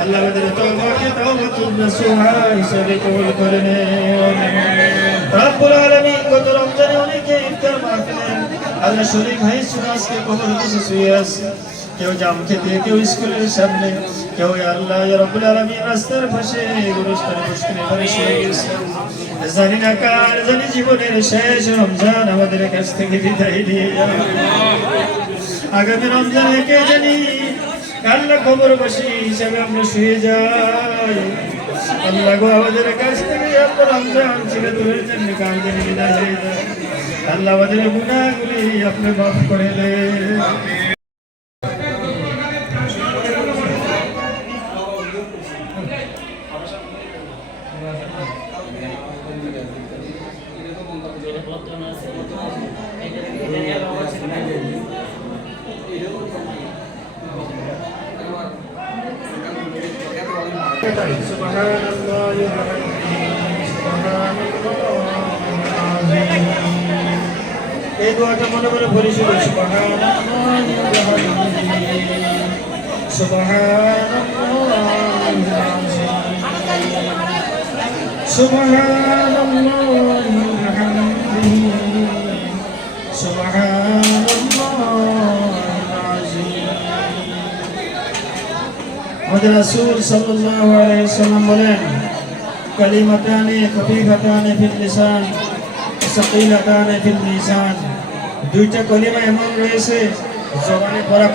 আল্লাহ ভাই কেউ স্কুলের সামনে। কেউ আল্লাহ রাস্তার জীবনের শেষ রমজান আমাদের কাছ থেকে বিদায় দিয়ে আগামী রমজানে কে জানি আল্লাহ কবর বসি হিসাবে আমরা শুয়ে যাই। আল্লাহ গো, আমাদের কাছ থেকে আপনার আমরা ছেড়ে দূরের কাউকে নিয়ে আল্লাহ আমাদের গুণাগুলি আপনি মাফ করে দেন। এই দোয়াটা মনে মনে ভরি ছিল সুবহানাল্লাহ। সুবহানাল্লাহ। আমাদের রাসূল সাল্লাল্লাহু আলাইহি সাল্লাম বলেন কালিমাতানি খফীফাতানি ফিল লিসান সাকিলাতানি ফিল মিজান দুইটা কলিমা এমন রয়েছে জবানে পড়া